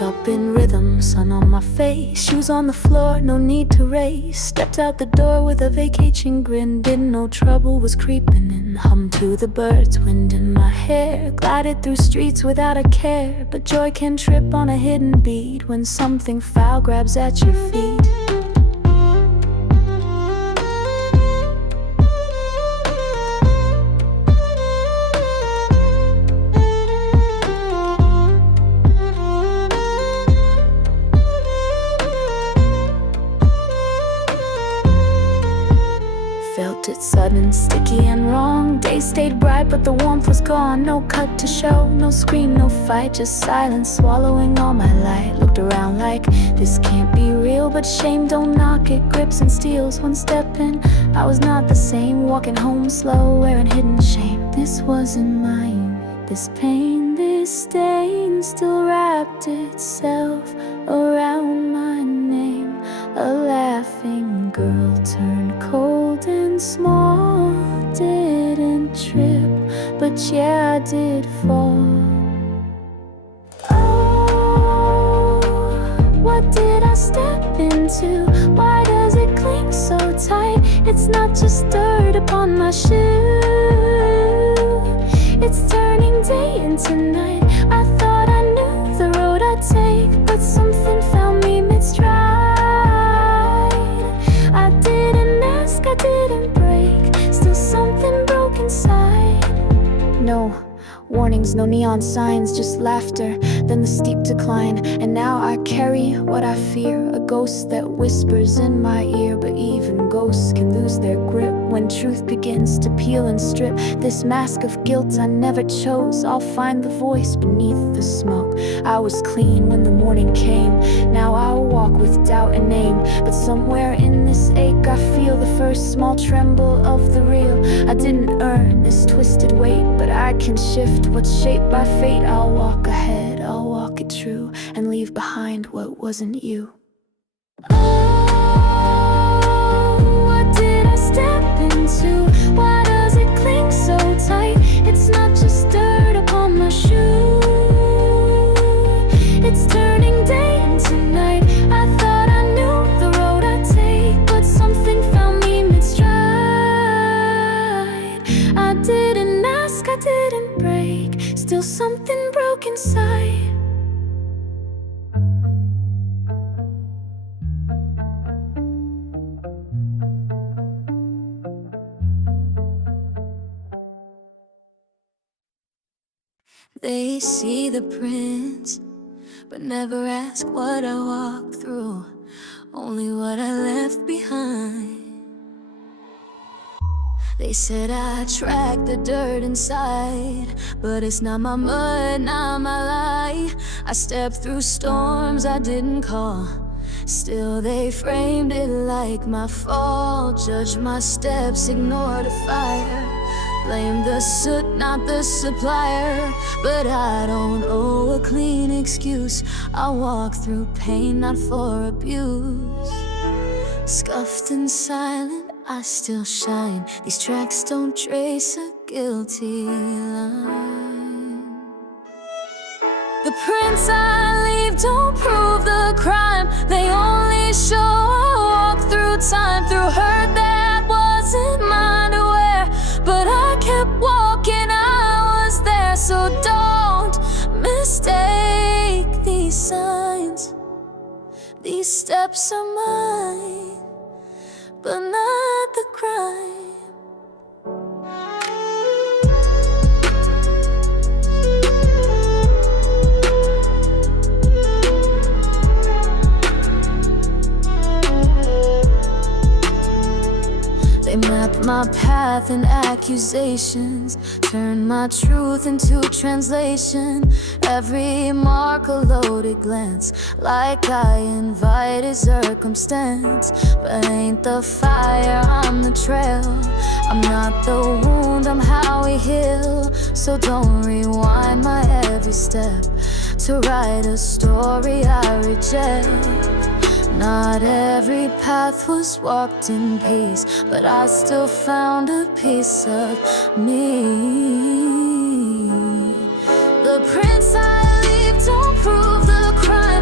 Woke up in rhythm, sun on my face, shoes on the floor, no need to race. Stepped out the door with a vacation grin, didn't know trouble was creeping in. Hummed to the birds, wind in my hair, glided through streets without a care. But joy can trip on a hidden beat when something foul grabs at your feet. Felt it sudden, sticky and wrong. Day stayed bright but the warmth was gone. No cut to show, no scream, no fight, just silence swallowing all my light. Looked around like this can't be real, but shame don't knock, it grips and steals. One step in, I was not the same. Walking home slow, wearing hidden shame. This wasn't mine, this pain, this stain still wrapped itself around my name. A laughing girl turned cold and small. Didn't trip, but yeah, I did fall. Oh, what did I step into? Why does it cling so tight? It's not just dirt upon my shoe, it's turning day into night. I thought I knew the road I'd take, but something found me mid-stride. I didn't ask, I didn't break, still something broke inside. No warnings, no neon signs, just laughter, then the steep decline. And now I carry what I fear, a ghost that whispers in my ear. But even ghosts can lose their grip when truth begins to peel and strip this mask of guilt I never chose. I'll find the voice beneath the smoke. I was clean when the morning came, now I walk with doubt and aim. But somewhere in this ache I feel the first small tremble of the real. I didn't earn this twisted weight, but I can shift what's shaped by fate. I'll walk ahead, I'll walk it true, and leave behind what wasn't you. Oh, what did I step into? Why does it cling so tight? It's not just dirt upon my shoe, it's turning day into night. I thought I knew the road I'd take, but something found me mid-stride. I didn't ask, I didn't break, still something broke inside. They see the prints, but never ask what I walked through, only what I left behind. They said I tracked the dirt inside, but it's not my mud, not my lie. I stepped through storms I didn't call, still they framed it like my fall. Judged my steps, ignored the fire, blame the soot, not the supplier. But I don't owe a clean excuse, I walk through pain, not for abuse. Scuffed and silent, I still shine. These tracks don't trace a guilty line. The prints I leave don't prove the crime, they only show I walked through time, through hurt that wasn't mine to wear. But I kept walking, I was there. So don't mistake these signs. These steps are mine, but not the crime. They map my path and accusations, turn my truth into translation. Every mark a loaded glance, like I invited circumstance. But ain't the fire, I'm the trail. I'm not the wound, I'm how we heal. So don't rewind my every step to write a story I reject. Not every path was walked in peace, but I still found a piece of me. The prints I leave don't prove the crime,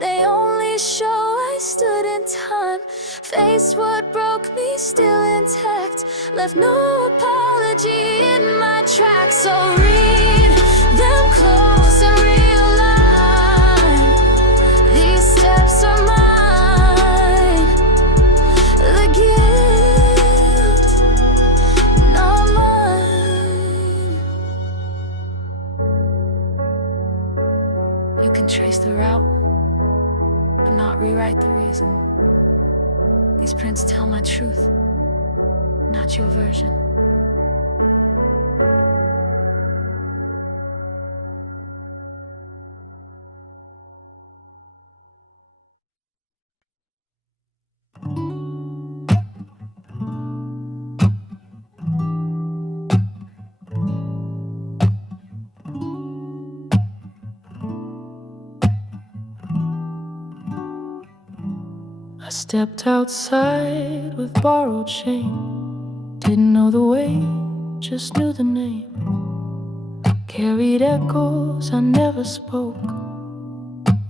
They only show I stood in time, faced what broke me, still intact, left no apology in my tracks. So read them close and realign. These steps are mine. The gift, not mine. You can trace the route, but not rewrite the reason. These prints tell my truth, not your version. I stepped outside with borrowed shame. Didn't know the way, just knew the name. Carried echoes I never spoke.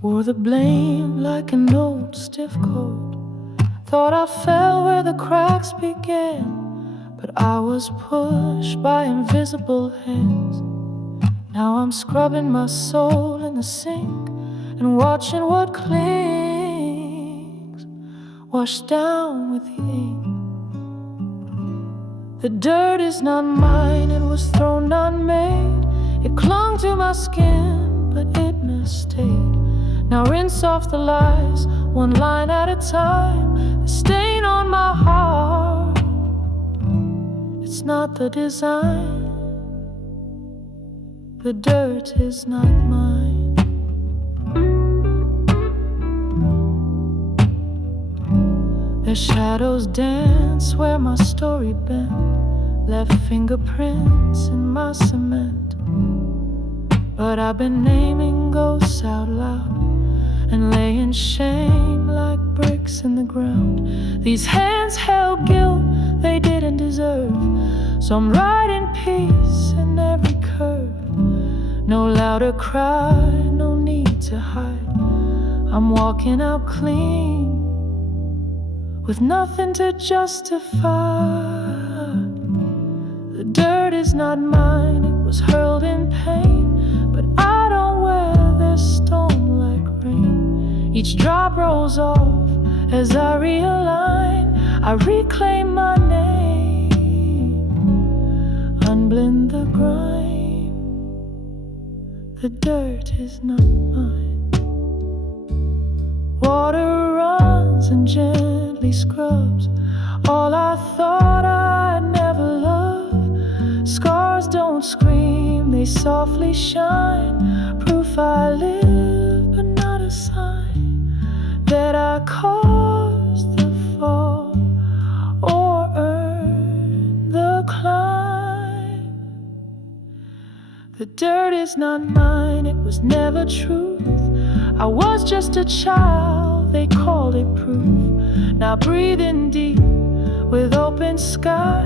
Wore the blame like an old stiff coat. Thought I fell where the cracks began, but I was pushed by invisible hands. Now I'm scrubbing my soul in the sink and watching what clings wash down with the ink. The dirt is not mine, it was thrown unmade. It clung to my skin, but it misstayed. Now rinse off the lies, one line at a time. The stain on my heart, it's not the design. The dirt is not mine. The shadows dance where my story bent, left fingerprints in my cement. But I've been naming ghosts out loud and laying shame like bricks in the ground. These hands held guilt they didn't deserve, so I'm writing peace in every curve. No louder cry, no need to hide. I'm walking out clean with nothing to justify. The dirt is not mine, it was hurled in pain, but I don't wear their stone like rain. Each drop rolls off as I realign. I reclaim my name, unblend the grime. The dirt is not mine. Water runs and gently scrubs all I thought I'd never love. Scars don't scream, they softly shine. Proof I live, but not a sign that I caused the fall or earned the climb. The dirt is not mine, it was never truth. I was just a child, they called it proof. Now breathe in deep with open sky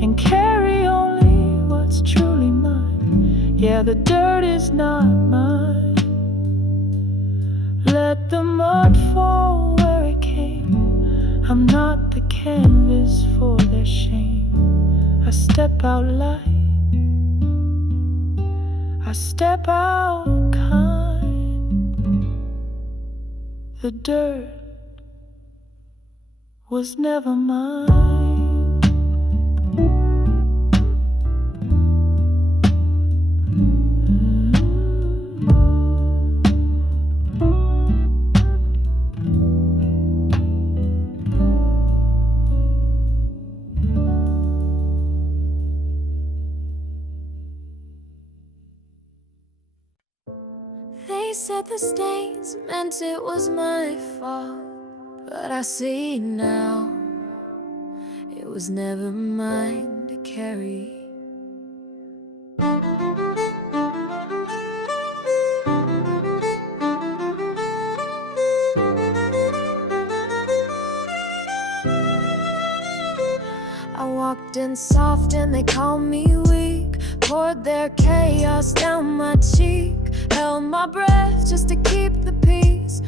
and carry only what's truly mine. Yeah, the dirt is not mine. Let the mud fall where it came. I'm not the canvas for their shame. I step out light, I step out kind. The dirt was never mine. They said the stains meant it was my fault, but I see now it was never mine to carry. I walked in soft and they called me weak, poured their chaos down my cheek, held my breath just to keep the peace.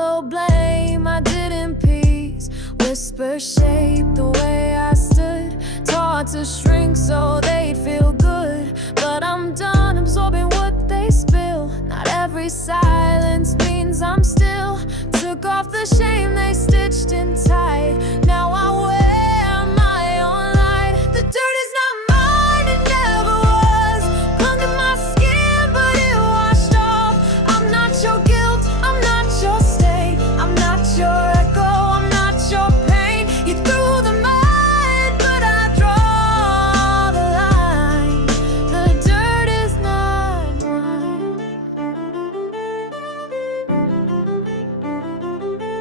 swallow blame, I didn't peace. Whispers shaped the way I stood, taught to shrink so they'd feel good. But I'm done absorbing what they spill. Not every silence means I'm still. Took off the shame they stitched in tight. Now I wear my own light. The dirt is not mine, it never was. Clung to my skin, but it washed off. I'm not your guilt, I'm not your stain. I'm not your echo, I'm not your pain. You threw the mud, but I draw the line. The dirt is not mine.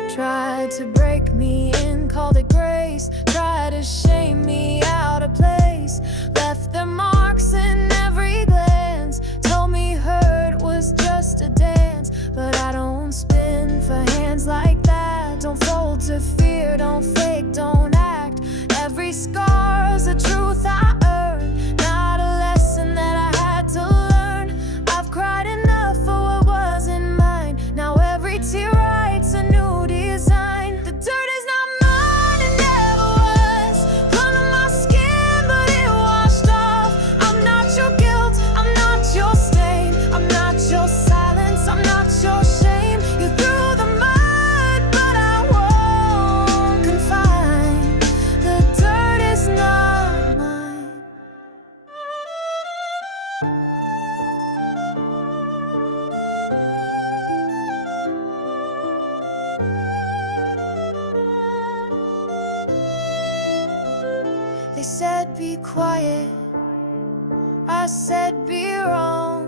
Tried to break me in, called it grace. Tried to shame me out of place. Left their marks in every glance. Told me hurt was just a dance. But I don't spin for hands like that. Don't fold to fear, don't fake, don't act. Every scar's a truth I earned, not a lesson that I had to learn. I've cried enough for what wasn't mine. Now every tear writes a new design. The dirt is not mine, it never was. Clung to my skin, but it washed off. I'm not your guilt, I'm not your stain. I'm not your silence, I'm not your shame. You threw the mud, but I won't confine. The dirt is not mine. They said be quiet, I said be wrong.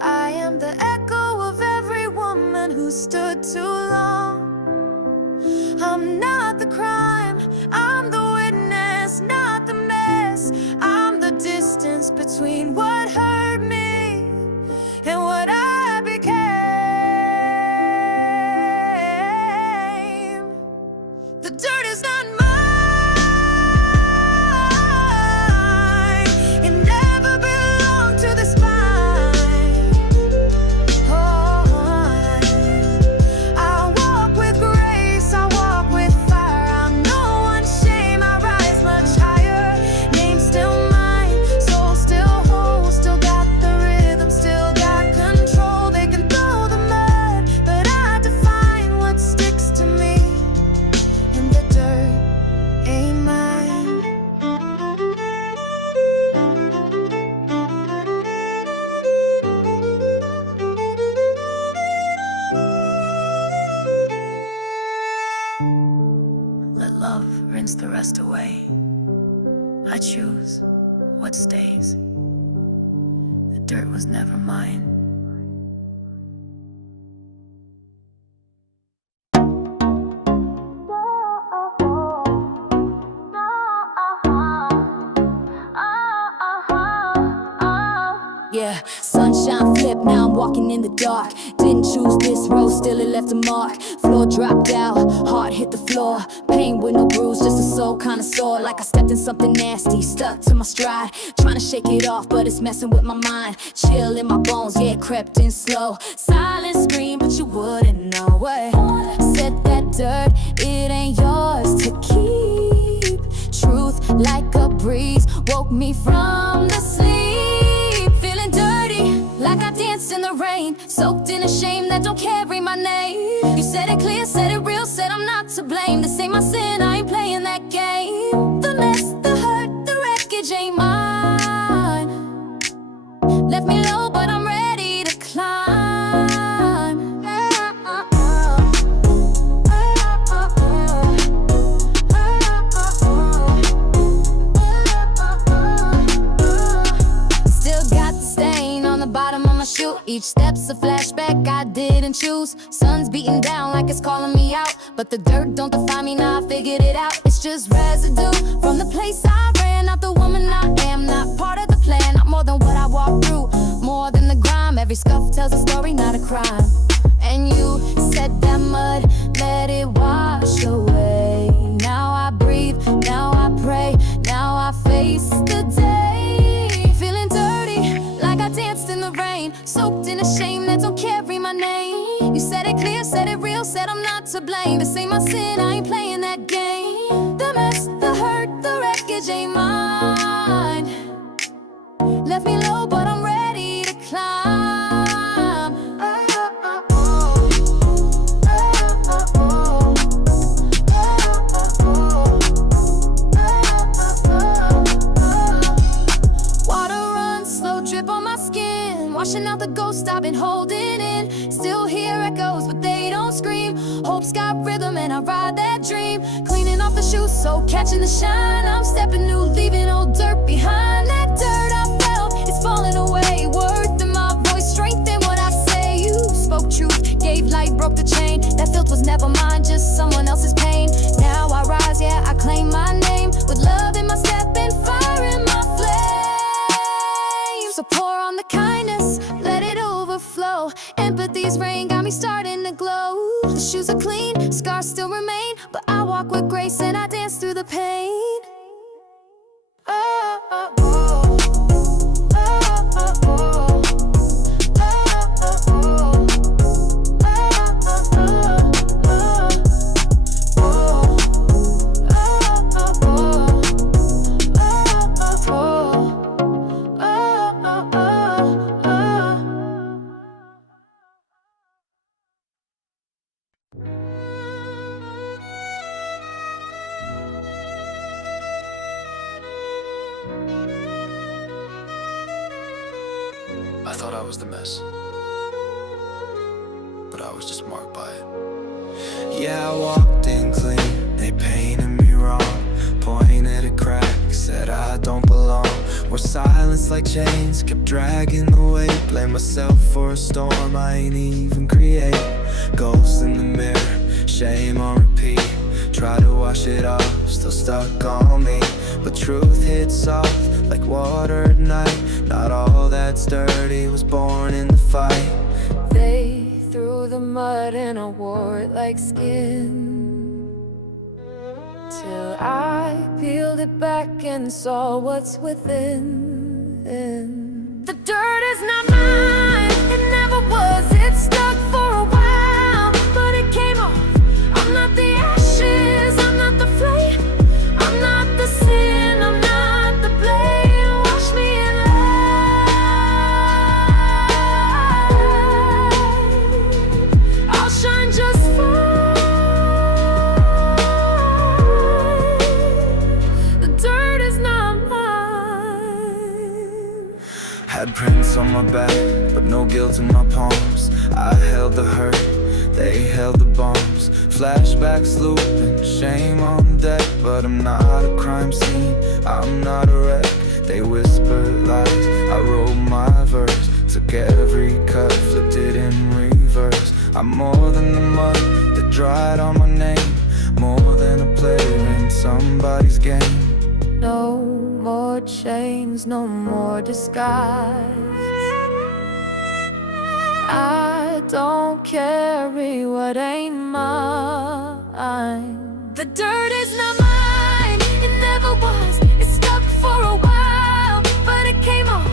I am the echo of every woman who stood too long. I'm not the crime, I'm the witness, not the mess. I'm the distance between what hurt me and what I became. The dirt is not mine. It never belonged to the spine. Oh, I walk with grace, I walk with fire. I'm no one's shame, I rise much higher. Name still mine, soul still whole. Still got the rhythm, still got control. They can throw the mud, but I define what sticks to me. And the dirt ain't mine. Let love rinse the rest away. I choose what stays. The dirt was never mine. Yeah, sunshine flip, now I'm walking in the dark. Didn't choose this road, still it left a mark. Floor dropped out, heart hit the floor. Pain with no bruise, just a soul kinda sore. Like I stepped in something nasty, stuck to my stride. Trying to shake it off, but it's messing with my mind. Chill in my bones, yeah, it crept in slow. Silent scream, but you wouldn't know it. Said that dirt, it ain't yours to keep. Truth like a breeze, woke me from the sleep. Feeling dirty, like I danced in the rain. Soaked in a shame that don't carry my name. You said it clear, said it real, said I'm not to blame. This ain't my sin, I ain't playing that game. The mess, the hurt, the wreckage ain't mine. Left me low, but I'm ready to climb. Still got the stain on the bottom of my shoe. Each step's a flashback I didn't choose. Sun's beating down like it's calling me out. But the dirt don't define me, now I figured it out. It's just residue from the place I ran. Not the woman I am, not part of the plan. Not more than what I walked through, more than the grime. Every scuff tells a story, not a crime. And you said that mud, let it wash away. Now I breathe, now I pray, now I face the day. Feeling dirty, like I danced in the rain. Soaked in a shame that don't carry my name. You said it clear, blame. This ain't my sin, I ain't playing that game. The mess, the hurt, the wreckage ain't mine. Left me low, but I'm ready to climb. Water runs slow, drip on my skin, washing out the ghost I've been holding in. Still hear echoes, but they don't scream. Hope's got rhythm and I ride that dream. Cleaning off the shoes, so catching the shine. I'm stepping new, leaving old dirt behind. That dirt I felt, it's falling away. Worth in my voice, strength in what I say. You spoke truth, gave light, broke the chain. That filth was never mine, just someone else's pain. Now I rise, yeah, I claim my name. With love in my step and fire in my flame. So pour on the kindness, let it overflow. Empathy's rain got me starting to glow. The shoes are clean, scars still remain, but I walk with grace and I dance through the pain. Oh, oh, oh. I thought I was the mess, but I was just marked by it. Yeah, I walked in clean, they painted me wrong, pointed at cracks, said I don't belong. Wore silence like chains, kept dragging the weight. Blame myself for a storm I ain't even create. Ghosts in the mirror, shame on repeat. Try to wash it off, still stuck on me. But truth hits soft like water at night. Not all that's dirty was born in the fight. They threw the mud and I wore it like skin, till I peeled it back and saw what's within. The dirt is not mine, it never was. It stuck for a while, but it came off. I'm not the ashes, I'm not the flame, I'm not the sin, I'm not the blame. Wash me in light, I'll shine just fine. The dirt is not mine. Had prints on my back, but no guilt in my palms. I held the hurt, they held the bombs. Flashbacks looping, shame on deck. But I'm not a crime scene, I'm not a wreck. They whispered lies, I wrote my verse. Took every cut, flipped it in reverse. I'm more than the mud that dried on my name, more than a player in somebody's game. No more chains, no more disguise. I don't carry what ain't mine. The dirt is not mine, it never was. It stuck for a while, but it came off.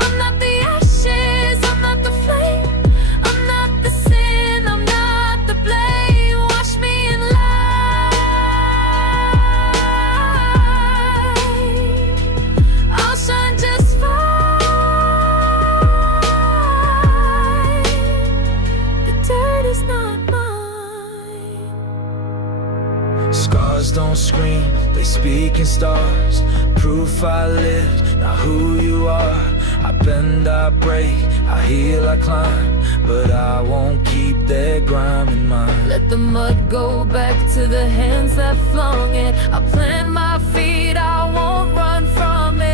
I'm not the ashes, I'm not the flame, I'm not the sin, I'm not the blame. Wash me in light, I'll shine just fine. The dirt is not mine. Scars don't scream, they speak in stars. Proof I lived, not who you are. I bend, I break, I heal, I climb, but I won't keep their grime in mind. Let the mud go back to the hands that flung it. I plant my feet, I won't run from it.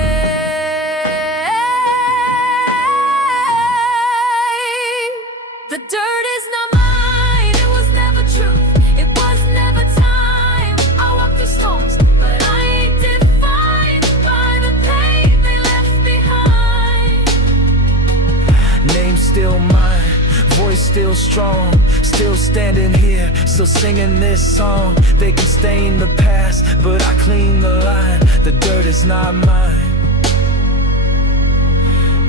The dirt is not mine, it was never truth, it was never time. I walk through storms, but I ain't defined by the pain they left behind. Name still mine, voice still strong. Still standing here, still singing this song. They can stain the past, but I clean the line. The dirt is not mine.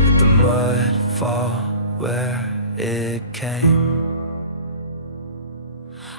Let the mud fall where it came.